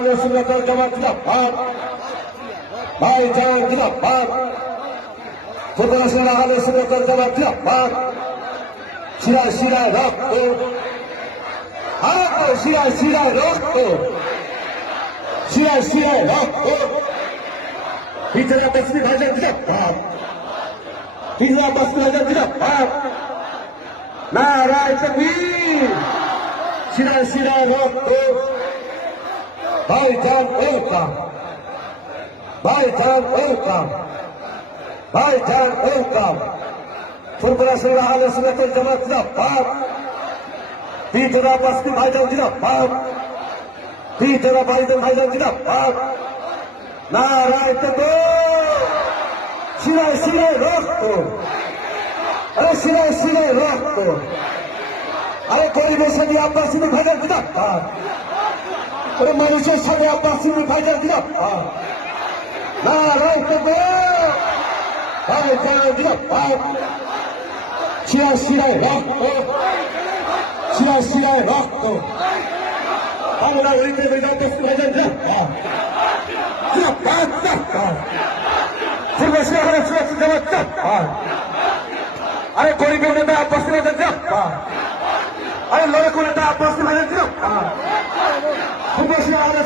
সুন্নাতুল জামাত জিন্দাবাদ, ভাইজান জিন্দাবাদ, ফুরফুরা আহলে সুন্নাতুল জামাত জিন্দাবাদ, শিরায় শিরায় রক্ত, শিরায় শিরায় রক্ত, শিরায় শিরায় রক্ত, হিজরা তসবি ভাইজান জিন্দাবাদ, হিজরা তসবি ভাইজান জিন্দাবাদ, নারায়ে তাকবীর, শিরায় শিরায় রক্ত, ভাইজান ওয়েলকাম, ভাইজান ওয়েলকাম, ভাইজান ওয়েলকাম, ফুরফুরা আহলে সুন্নাতুল জামাত জিন্দাবাদ, হিজরা তসবি ভাইজান জিন্দাবাদ, হিজরা ভাইজান জিন্দাবাদ, নারায়ে তাকবীর, শিরায় শিরায় রক্ত, শিরায় শিরায় রক্ত, গরিবের সাথে আব্বাস সিদ্দিক ভাইজান জিন্দাবাদ, মানুষের সাথে আব্বাস সিদ্দিক ভাইজান জিন্দাবাদ, নারায়ে তাকবীর, ভাইজান জিন্দাবাদ, শিরায় শিরায় রক্ত, শিরায় শিরায় রক্ত, বাংলা গরিবের ভাইজান তসবি ভাইজান জিন্দাবাদ, জিন্দাবাদ জিন্দাবাদ, ফুরফুরা আহলে সুন্নাতুল জামাত জিন্দাবাদ, গরিবের নেতা আব্বাস সিদ্দিক ভাইজান জিন্দাবাদ, লড়াকু নেতা আব্বাস সিদ্দিক ভাইজান জিন্দাবাদ, ফুরফুরা